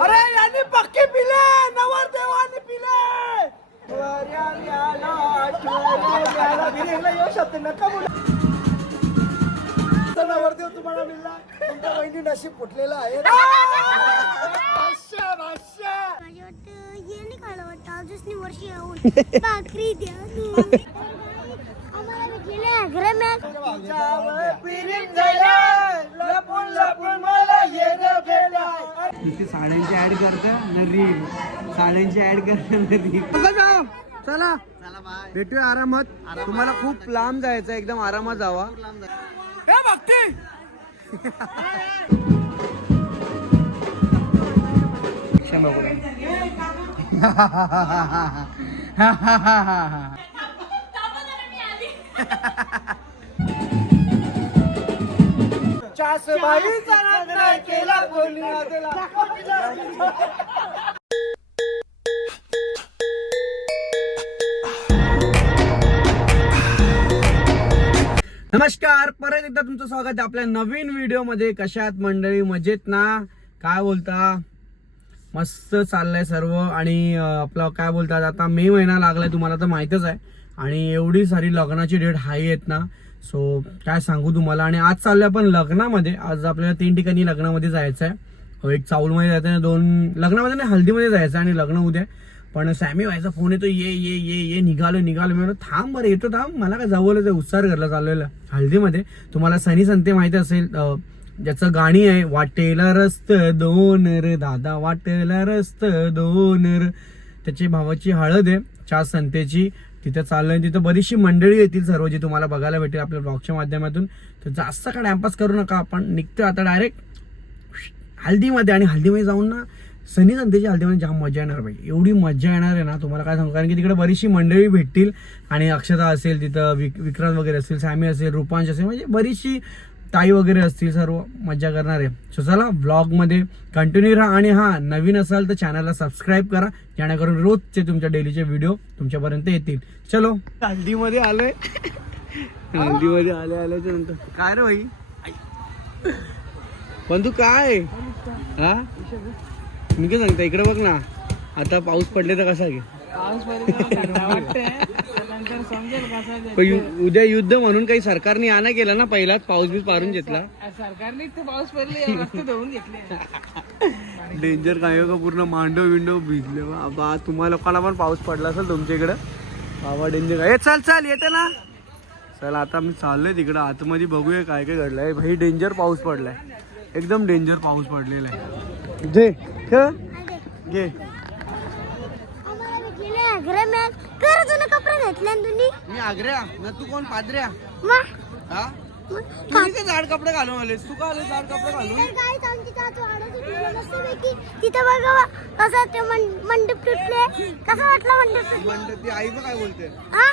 अरे यांनी पक्के पिले नवर देवाने पिले. येऊ शकते नका बोला नवरदेव तुम्हाला मिळला. तुमच्या बहिणी नशीब फुटलेलं आहे. माझ्या वाटतं हे नाही खायला वाटतं. अजून वर्षी येऊन भाकरी द्या आम्हाला भेटलेले आग्रा मॅच तुझ्यावर पिरीत झालंय, लपून लपून मला येणं भेटलंय. नुसती साड्यांची ऍड करता न रील साड्यांची ऍड करता न रील चला. भेटूया आरामात. तुम्हाला खूप लांब जायचं एकदम आरामात जावा. हे नाद नाही केला नमस्कार परत एकदा तुमचं स्वागत आहे आपल्या नवीन व्हिडिओमध्ये कशात मंडळी? मजेत ना? काय बोलता? मस्त चाललंय सर्व. आणि आपलं काय बोलतात? आता मे महिना लागलाय तुम्हाला तर माहितच आहे. आणि एवढी सारी लग्नाची डेट हाय आहेत ना. सो काय सांगू तुम्हाला? आणि आज चाललंय आपण लग्नामध्ये. आज आपल्याला तीन ठिकाणी लग्नामध्ये जायचं आहे एक चाऊलमध्ये जायचं आहे दोन लग्नामध्ये नाही हल्दीमध्ये जायचं आहे आणि लग्न उद्या पण सॅमी व्हायचा फोन येतो ये ये ये ये निघालो निघालो. मी थांब बरं येतो थांब. मला काय जवळच आहे उत्सार घरला चाललेला. हळदीमध्ये. तुम्हाला सनी संते माहिती असेल ज्याचं गाणी आहे वाटेला रस्त दोन र दादा वाटेला रस्त दोन र. त्याची भावाची हळद आहे चार संतेची. तिथे चाललंय तिथं बरीचशी मंडळी येतील सर्व जी तुम्हाला बघायला भेटेल आपल्या ब्लॉगच्या माध्यमातून. तर जास्त काय टाइमपास करू नका आपण. निघतो आता डायरेक्ट हल्दीमध्ये आणि हल्दीमध्ये जाऊन ना सनी संतेच्या हल्दीमध्ये जाम मजा येणार भाई एवढी मजा येणार आहे ना तुम्हाला काय सांगू? कारण की तिकडे बरीचशी मंडळी भेटतील आणि अक्षता असेल तिथं विक विक्रांत वगैरे असेल सॅमी असेल रुपांश असेल म्हणजे बरीचशी ताई वगैरे असतील सर्व मजा करणार आहे. सो चला ब्लॉगमध्ये कंटिन्यू राहा आणि हा नवीन असाल तर चॅनलला सबस्क्राईब करा जेणेकरून रोजचे तुमच्या डेलीचे व्हिडिओ तुमच्यापर्यंत येतील. चलो. हल्दीमध्ये आलोय. हल्दीमध्ये आले आल्याच्यानंतर. काय रे भाई पण तू काय? हा? मी काय सांगता इकडे बघ ना. आता पाऊस पडले तर कसा घे उद्या युद्ध म्हणून काही सरकारने आणा केला ना पहिलाच पाऊस बीस पारून घेतला. सरकारने इथे पाऊस पडले रस्ते धुवून घेतले. डेंजर काय का पूर्ण मांडव विंडव भिजले? बाबा तुम्हा लोकांना पण पाऊस पडला असेल तुमच्या इकडं. बाबा डेंजर काय? चल चल येते ना. चल आता मी चाललोय तिकडं. आतमध्ये बघूया काय काय घडलंय. भाई डेंजर पाऊस पडलाय. एकदम डेंजर पाऊस पडलेला आहे. जे? घे. कपडे घेतले ना तुम्ही. मी आग्र्या ना तू कोण हा? तू कपडे घालून तू का आले जाड कपडे घालून? तू. तिथं बघा कसं ते मं- मंडप तुटले. कसं वाटलं मंडप ती आई बघ काय बोलते? हा?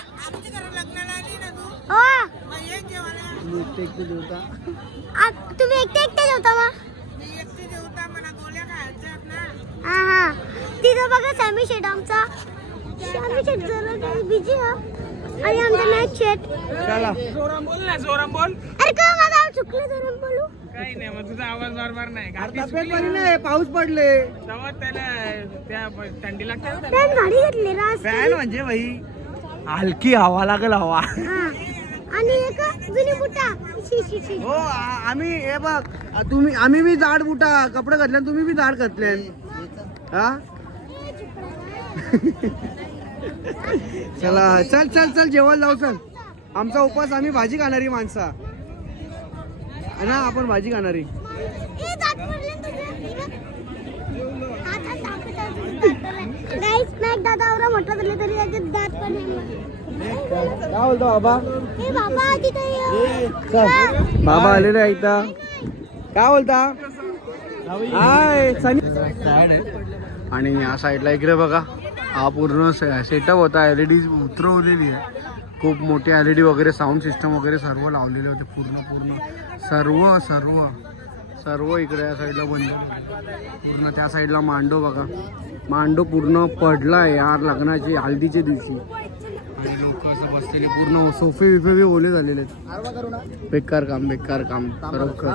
हो. नुसते एकटे देवता आ, तुम्ही एकटे एकटे जेवता मग? हा हा. तिथं बघा सॅमी शेट आमचा. सॅमी शेट जरा बिझी हा आणि आमचा मॅच शेट चला. जोराम बोल ना जोराम बोल. अरे का माझा आवाज चुकलं जरा बोलू? काही नाही मग तुझा आवाज बरोबर नाही. तब्येत बरी नाही पाऊस पडले. तेव्हा त्याला त्या थंडी लागते ना. पॅन्ट भारी घेतली रास फॅन म्हणजे भाई हलकी हवा लागल हवा. हा. आणि एक जुनी बुटा. शी शी शी. हो आ- आम्ही हे बघ आ- तुम्ही आम्ही बी जाड बुटा कपडे घातले आणि तुम्ही बी जाड घातले. हा? चला चल चल चल जेवण जाऊ चल. आमचा उपवास आम्ही भाजी खाणारी माणसा. ना आपण भाजी खाणारी. ए दात पडले ना तुझे आता दाखवत आहे तुझे दात पडले तरी दात पडले काय बोलतो बाबा. ए बाबा तिथे ये. चल. बाबा आलेले आहे इथं. काय बोलता? हाय सनी. आहे. आणि या साईडला इकडे बघा. हा पूर्ण सेटअप होता. एल ई डी उतरवलेली आहे. खूप मोठी एल ई डी वगैरे साऊंड सिस्टम वगैरे सर्व लावलेले होते. पूर्ण पूर्ण. सर्व सर्व. सर्व इकडे या साईडला बंद पूर्ण त्या साईडला मांडो बघा. मांडो पूर्ण पडलाय या लग्नाची हल्दीच्या दिवशी. आणि लोक असं बसलेले पूर्ण सोफे बी ओले झालेले आहेत. बेकार काम बेकार काम. खरोखर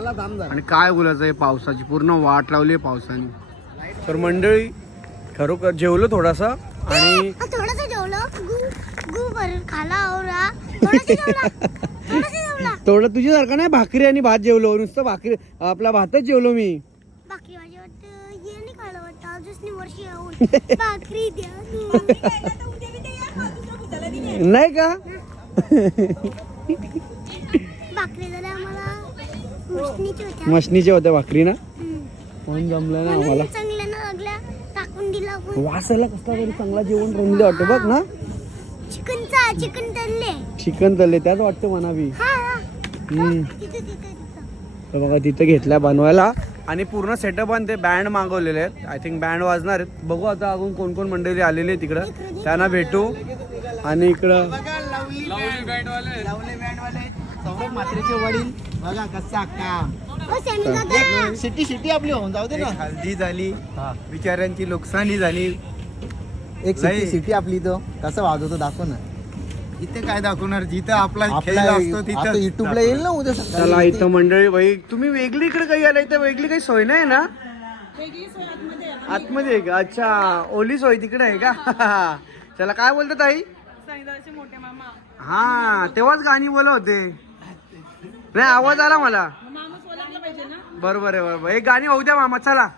आणि काय बोलायचं आहे पावसाची? पूर्ण वाट लावली आहे पावसाने. तर मंडळी खरोखर जेवलो थोडासा आणि थोडस जेवलं. खाला थोडं तुझ्यासारखं नाही भाकरी आणि भात जेवलो नुसतं भाकरी आपला भातच जेवलो मी. वाटतं नाही खायला वाटतं अजून वर्ष येऊन भाकरी द्या नाही. का? भाकरी झाल्या आम्हाला मुसनीची होत्या. मशनीच्या होत्या भाकरी ना. म्हणून जमलं ना आम्हाला. म्हणून चांगल्या ना लागल्या टाकून दिला आपण. वासाला कसला तरी चांगला जेवण रंगले वाटतं बघ ना. चिकनचा चिकन तळले. चिकन तळले त्याच वाटतं मनावी. तर बघा तिथं घेतल्या बनवायला. आणि पूर्ण सेटअप आणि ते बँड मागवलेले आहेत. आय थिंक बँड वाजणार आहेत. बघू आता अजून कोण कोण मंडळी आलेली आहे तिकडं त्यांना भेटू. आणि इकडं सौरभ म्हात्रेचे वडील. बघा कसा काम. ओ सॅमी दादा. सिटी सिटी आपली होऊन जाऊ दे ना. हल्दी झाली. बिचाऱ्यांची नुकसानी झाली. एक सिटी आपली तो कसं वाजवतो दाखव ना. इथे काय दाखवणार? जिथं आपला खेळ असतो आता तिथं युट्यूबला येईल ना उद्या चला सकाळी इथं मंडळी भाई तुम्ही वेगळी इकडे काही आला इथं वेगळी काही सोय नाही ना? आतमध्ये आहे का? अच्छा ओली सोय तिकडे आहे का? चला काय बोलतो ताई? साईदाचे मोठे मामा. हा तेव्हाच गाणी बोलत होते. नाही आवाज आला मला. बरोबर आहे बरोबर एक गाणी होऊ द्या मामा चला.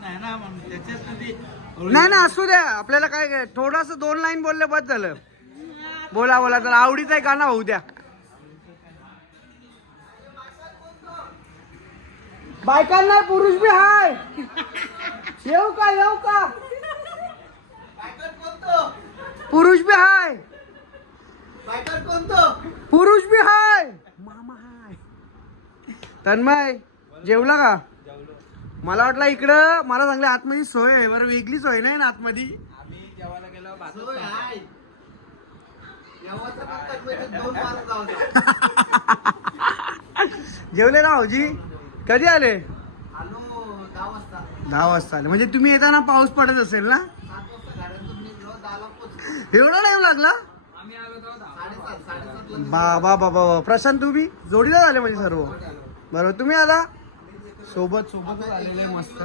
नाही ना नाही ना असू द्या. आपल्याला काय थोडस दोन लाईन बोलले बस झालं. बोला बोला चला आवडीचं आहे गाणं होऊ द्या. बायकांना पुरुष बी हाय. येऊ का येऊ का? पुरुष बी हाय. पुरुष बी हाय. मामा हाय. तन्मय जेवला का? मला वाटलं इकडं मला चांगली आतमध्ये सोय आहे बरं वेगळी सोय नाही ना आतमध्ये? जेवले ना भाऊजी? कधी आले? दहा वाजता. आले. म्हणजे तुम्ही येताना पाऊस पडत असेल ना? एवढा टाइम लागला? बाबा बाबा बाबा. प्रशांत तुम्ही जोडीला झाले म्हणजे सर्व? बरोबर तुम्ही आला? सोबत सोबत आलेले मस्त.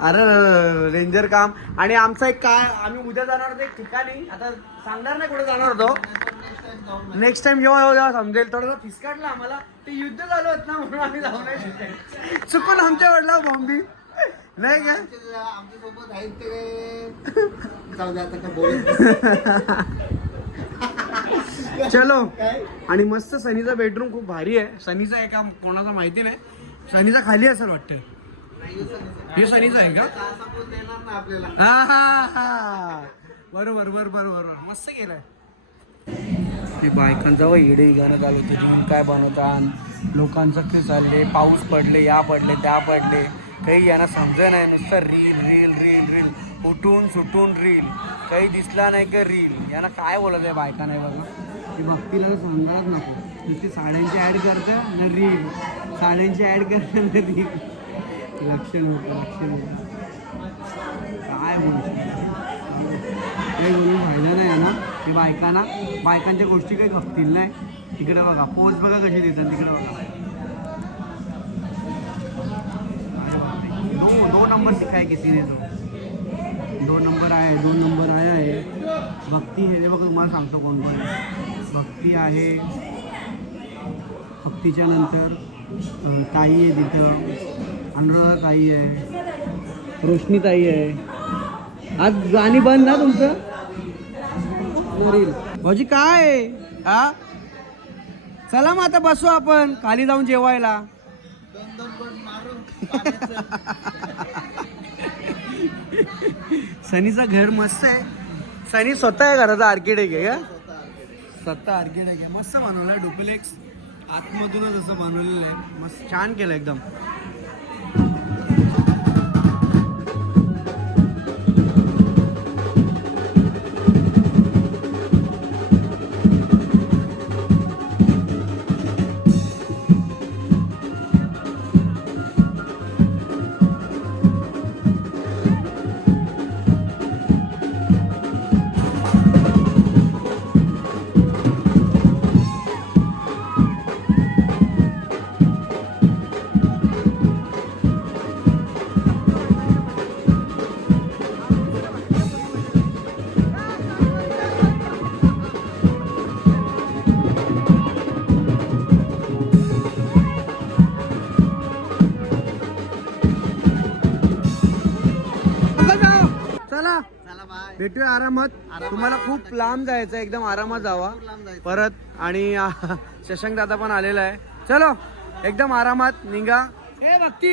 अरे रेंजर काम. आणि आमचं एक काय आम्ही उद्या जाणार होतो एक ठिकाणी. आता सांगणार नाही कुठे जाणार होतो. नेक्स्ट टाइम जेव्हा तेव्हा समजेल थोडंसं फिसकाटलं आम्हाला. ते युद्ध झालं होत ना म्हणून आम्ही जाऊ नाही चुकून आमच्या वडला बॉम्बी नाही काय आमच्यासोबत आहेत ते जाऊ दे आता काय बोलत चलो. आणि मस्त सनीचा बेडरूम खूप भारी आहे. सनीचा आहे का कोणाचा माहिती नाही. सनीचा खाली असेल वाटतं. हे सनीचा आहे का? हा हा हा. बरोबर बरोबर बरोबर. मस्त केलंय. ते बायकांचा व येडे घरात आलो होते. घेऊन काय बनवतात लोकांचं काय चालले पाऊस पडले या पडले त्या पडले. काही यांना समज नाही. नुसतं रील रील रील रील उठून सुटून रील काही दिसला नाही का रील यांना काय बोलत आहे बायका नाही बघा. ती भक्तीला तर सांगायलाच नको. नुसती साड्यांची ॲड करतं ना रील साड्यांची ॲड करतं ना रील लक्ष होतं लक्ष काय म्हणू काही बोलून फायदा नाही आहे ना की बायकांना बायकांच्या गोष्टी काही खपतील नाही. तिकडे बघा पोच बघा कशी देतात तिकडे बघा. दो नंबर सिखाय किसी ने तो. दो नंबर आहे दोन नंबर आहे आहे. भक्ती हे बघा तुम्हाला सांगतो कोण कोण भक्ती आहे. भक्तीच्या नंतर ताई आहे तिथं. अनुराधा ताई आहे. रोशनी ताई आहे. आज गाणी बंद ना तुमचं? भाजी काय? आहे? हा? चला मग आता बसू आपण. खाली जाऊन जेवायला. सनीचं घर मस्त आहे. सनी स्वतः आहे घराचा आर्किटेक्ट आहे का? स्वतः आर्किटेक्ट आहे. मस्त बनवलं आहे डुप्लेक्स. आतमधूनच असं बनवलेलं आहे. मस्त छान केलं एकदम. भेटूया आरामात. तुम्हाला खूप लांब जायचं एकदम आरामात जावा. परत आणि शशांक दादा पण आलेला आहे. चलो एकदम आरामात निघा. ए भक्ती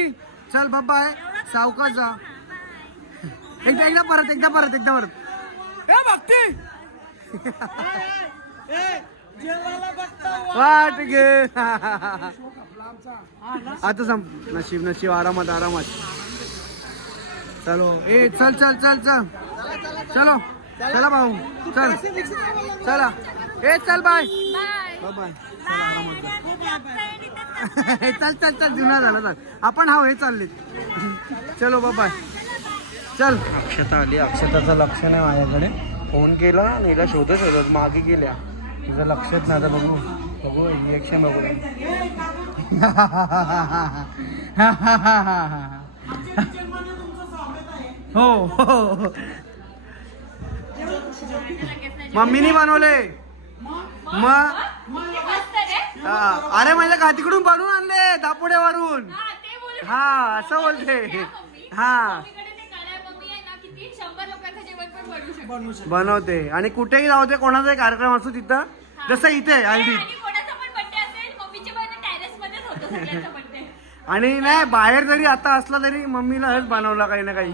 चल बाबा आहे सावकाश जा. एकदा एकदा परत एकदा परत एकदा परत. ए भक्ती! वाट. गे आता सम नशीब नशीब आरामात आरामात. चलो. ए चल चल चल चल. चलो चला भाऊ चल चला. ए चल बाय. बाय चल चल चल जुना झाला चल आपण हा हे चालले चलो बाय चल. अक्षता आली. अक्षताचं लक्ष नाही माझ्याकडे. फोन केला आणि हिला शोधत शोधत मागे गेल्या. तुझं लक्षच नाही. आता बघू बघू रिएक्शन बघू. हो हो. मम्मीनी बनवले. मग? हा, अरे माझ्या का तिकडून बनवून आणले दापोड्यावरून. हा असं बोलते. हा. बनवते. आणि कुठेही जाऊ दे कोणाचा कार्यक्रम असतो तिथं. जसं इथे हल्दी आणि नाही बाहेर जरी आता असला तरी मम्मीला हेच बनवला काही ना काही.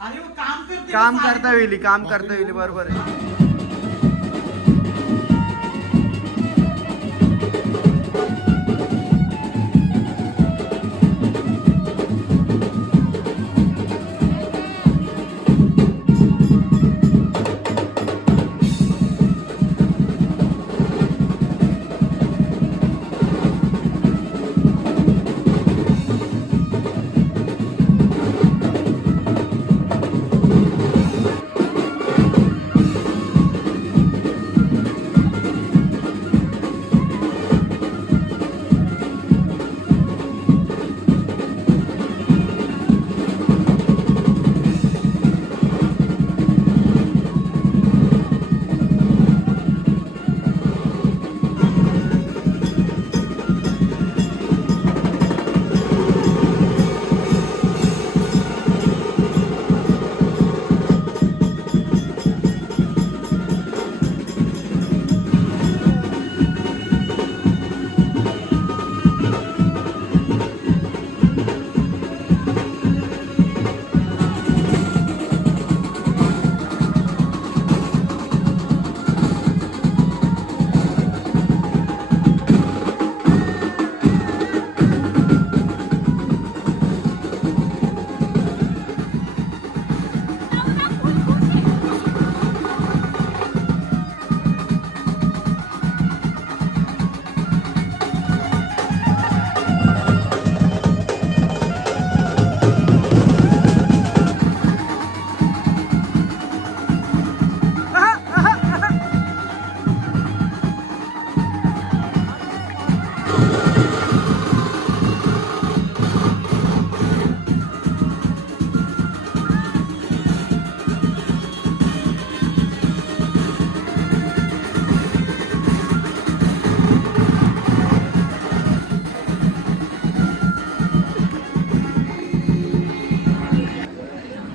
काम करते वेळी काम करता वेळी बरोबर आहे.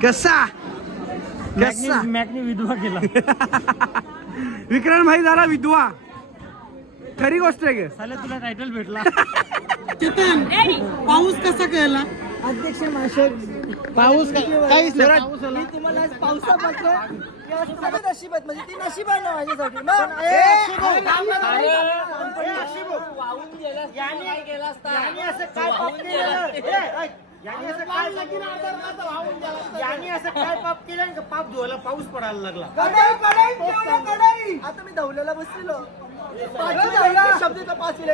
कसा कसा मॅकने विधवा केला. विक्रांत भाई झाला विधवा. खरी गोष्ट आहे का. साले तुला टायटल भेटला. चेतन पाऊस कसा कळला? अध्यक्ष माशे पाऊस काहीच मी तुम्हाला आज पावसापासून नशिबात म्हणजे ती नशिबानं माझ्यासाठी. यांनी असं काय यांनी असं काय पाप केलं? का पाप धुवायला पाऊस पडायला लागला. आता मी धावलेला बसलेलो. शब्द पाच आहे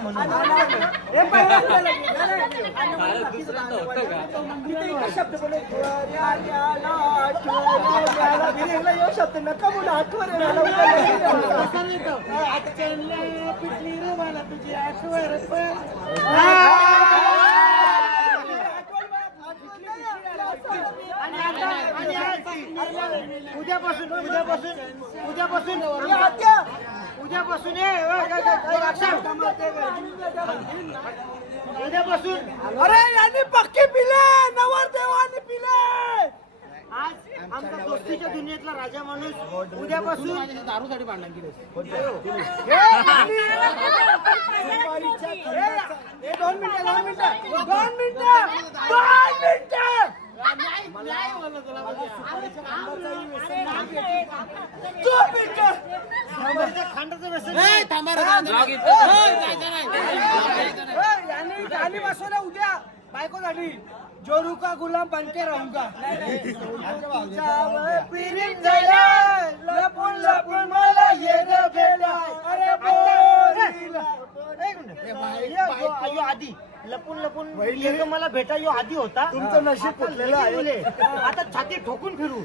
म्हणून. शब्द नका बोला आठवण तुझी आठवण. उद्यापासून उद्यापासून उद्यापासून. उद्यापासून. उद्यापासून अरे यांनी पक्के पिले नवरदेवानी पिले. आज आमचा दोस्तीच्या दुनियेतला राजा माणूस उद्यापासून. दारूसाठी दोन मिनिटं दोन मिनिटं दोन मिनिटं. दोन मिनिटं दोन मिनिटं. उद्या बायको झाली जोरू का गुलाम बनके राहूंगा पिरीन लपून लपून मला अरे यो- आधी. लपून लपून ये मला भेटा यो आधी होता. तुमचं नशीब आता फुटलेलं आहे. आता छाती ठोकून फिरू.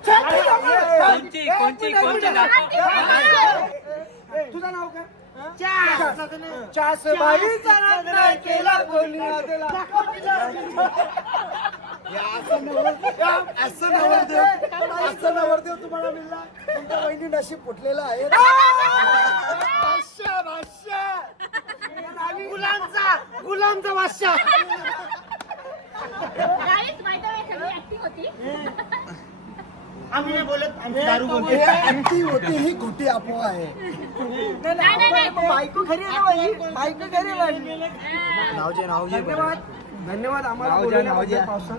कोणची कोणची कोणची तुझं नाव काय? चास बाईचा नाद नाही केला कोणी आदेला. या असं नवरदेव असं नवरदेव तुम्हाला मिळला. तुमच्या वहिनी नशीब फुटलेलं आहे. गुलामचा गुलामचा बादशाह आम्ही नाही बोलत आमची दारू बोलते अंती होती ही खोटी अफवा आहे. बायको खरी आहे ना? बायको खरी आहे. धन्यवाद. धन्यवाद आम्हाला बोलवल्याबद्दल पावसात.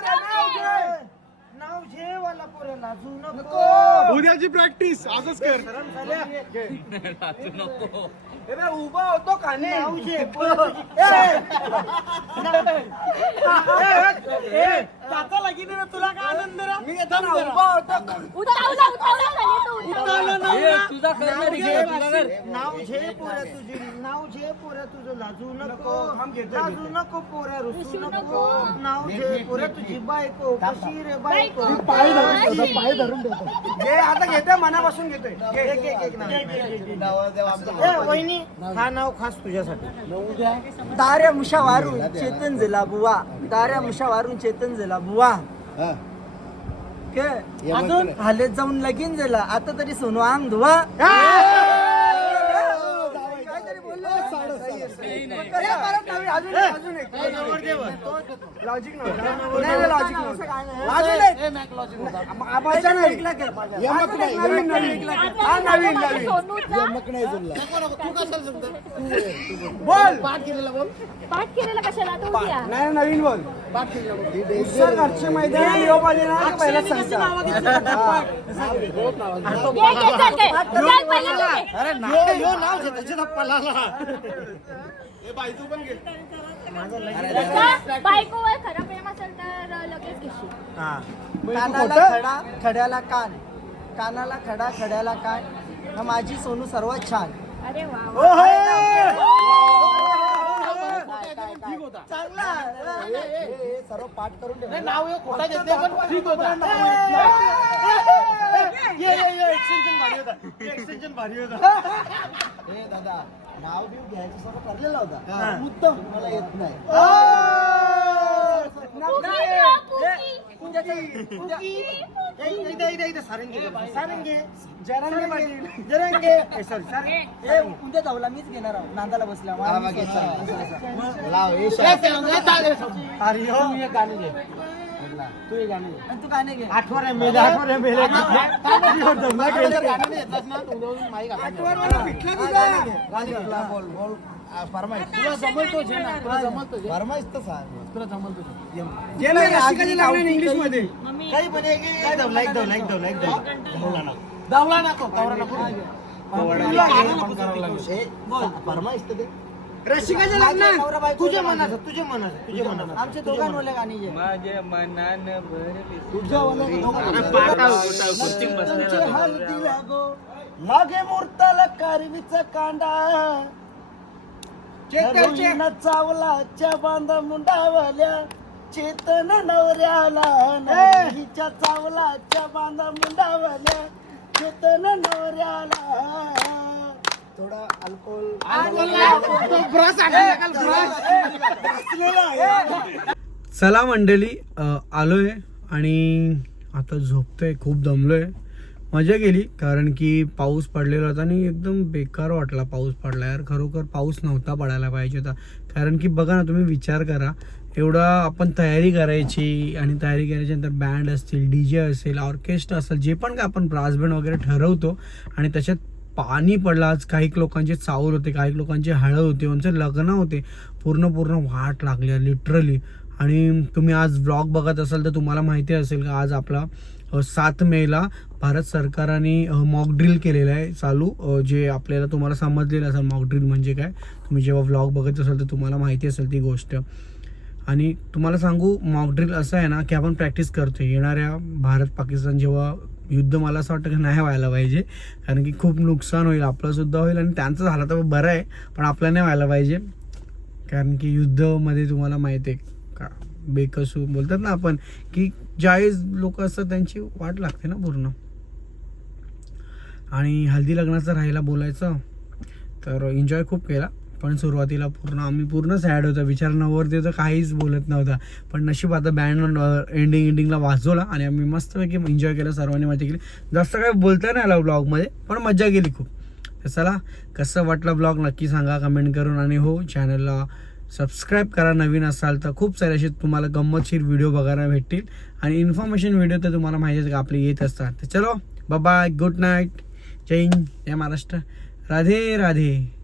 घे. वाला नको. उद्याची प्रॅक्टिस आजच कर. ए बे, उभा होतो खाणे नाव घे त्याचा लगीन आहे ना, तुला काय आनंद रे? मी येतो ना उभा होतो उतावला उतावला झाली तू नाव घे पोऱ्या तुझी नाव घे पोऱ्या तुझं लाजू नको लाजू नको पोऱ्या रुसू नको नाव घे पोऱ्या तुझी बायको कशी रे बायको पाय धरून पाय धरून ठेवतो घे आता घेतोय मनापासून घेतोय घे, घे, घे, घे, नाव. ए, वहिनी हा नाव खास तुझ्यासाठी. दाऱ्या मुशावारून चेतन झाला बुवा. दाऱ्या मुशावारून चेतन झाला बुवा. अजून हालेत जाऊन लगीन झाला. आता तरी सोनू आंग धुवा काहीतरी बोललो करूया परत नवीन, अजून एक, अजून एक. लॉजिक नव्हतं. नाही, नाही, लॉजिक नव्हतं. अजून एक. मग आबाच्या नाही. अजून एक नवीन, नवीन. हा, नवीन, नवीन. बोल पाठ केलेला कशाला? तू उद्या नाही नवीन बोल. घरचे मैदान यो पाहिजे ना पहिला चल. चल, तू घे. अरे नाव यो त्याच्या का? बायकोवर खरं प्रेम असेल तर लगेच घेशील. कानाला खडा खड्याला कान. कानाला खडा खड्याला कान. हा माझी सोनू सर्वात छान. अरे वा वा. चांगला. सर्व पाठ करून ठेव. नाव यो खोटा देते पण ठीक होता. ये ये ये एक्सटेन्शन भारी होता. एक्सटेन्शन भारी होता. हे दादा. नाव बिव घ्यायचं सगळं ठरलेला होता. उत्तम मला येत नाही. उद्या धावला मीच घेणार आहोत. नांदाला बसल्या हा, मग घे, तू गाणे तू गाणे घे. मेले आठवड्या मेले. आठवण मला. पिठलं तुझं. बोल बोल. फरमाईश. तुला जमलतो जे ना, तुला जमलतो जे. फरमाईश तर सांग. तुला जमलतो जे. जे नाही, रसिकाची लागणार इंग्लिशमध्ये काही पण एक एक धवला एक धवला एक धवला एक धवला ना धावला नको. धावला नको. फरमाईश तर दे. रसिकाचे लागणार तुझ्या मनाचं तुझ्या मनाचं तुझ्या मनाचं आमचे दोघांवरले गाणी. माझ्या मनान तुमचे मागे मुर्ताला कारवीचा कांदा चेक कर, चेक. हरवून चावलाच्या बांधा मुंडावल्या. चेतन नवऱ्याला हिच्या चावलाच्या बांधा मुंडावल्या. चेतन नवऱ्याला थोडा अल्कोहोल चला मंडळी आलोय आणि आता झोपतोय खूप दमलोय. मजा गेली कारण की पाऊस पडलेला होता आणि एकदम बेकार वाटला पाऊस पडला. यार खरोखर पाऊस नव्हता पडायला पाहिजे होता. कारण की बघा ना तुम्ही विचार करा एवढा आपण तयारी करायची आणि तयारी करायच्या नंतर बँड असतील डी जे असेल ऑर्केस्ट्रा असेल जे पण काय आपण ब्रास बँड वगैरे ठरवतो आणि त्याच्यात पाणी पडलं. आज काही लोकांचे चावल होते काही लोकांचे हळद होते त्यांचे लग्न होते. पूर्ण पूर्ण वाट लागली लिटरली आणि तुम्ही आज ब्लॉग बघत असाल तर तुम्हाला माहिती असेल का आज आपला सात मेला भारत सरकारने मॉक ड्रिल केलेलं आहे चालू. जे आपल्याला तुम्हाला समजलेलं असेल मॉक ड्रिल म्हणजे काय तुम्ही जेव्हा व्लॉग बघत असाल तर तुम्हाला माहिती असेल ती गोष्ट. आणि तुम्हाला सांगू मॉक ड्रिल असं आहे ना की आपण प्रॅक्टिस करतो येणाऱ्या भारत पाकिस्तान जेव्हा युद्ध मला असं वाटतं की नाही व्हायला पाहिजे. कारण की खूप नुकसान होईल आपलंसुद्धा होईल आणि त्यांचं झालं तर बरं आहे पण आपलं नाही व्हायला पाहिजे. कारण की युद्धमध्ये तुम्हाला माहिती आहे का बेकसू बोलतात ना आपण की ज्यावेळेस लोक असतात त्यांची वाट लागते ना पूर्ण. आणि हल्दी लग्नाचं राहायला बोलायचं तर एन्जॉय खूप केला. पण सुरुवातीला पूर्ण आम्ही पूर्ण सॅड होतो. विचार नवरते तर काहीच बोलत नव्हता. पण नशीब आता बँड एंडिंग एंडिंगला वाजवला आणि आम्ही मस्तपैकी एन्जॉय केलं. सर्वांनी मजा केली. जास्त काय बोलता नाही आला ब्लॉगमध्ये पण मजा केली खूप. तर चला कसं वाटलं ब्लॉग नक्की सांगा कमेंट करून. आणि हो चॅनलला सबस्क्राईब करा. नवीन असाल तर खूप सारे असे तुम्हाला गंमतशीर व्हिडिओ बघायला भेटतील. आणि इन्फॉर्मेशन व्हिडिओ तर तुम्हाला माहिती आहे का आपले येत असतात. तर चलो bye good night Jai Hind Jai Maharashtra. Radhe Radhe.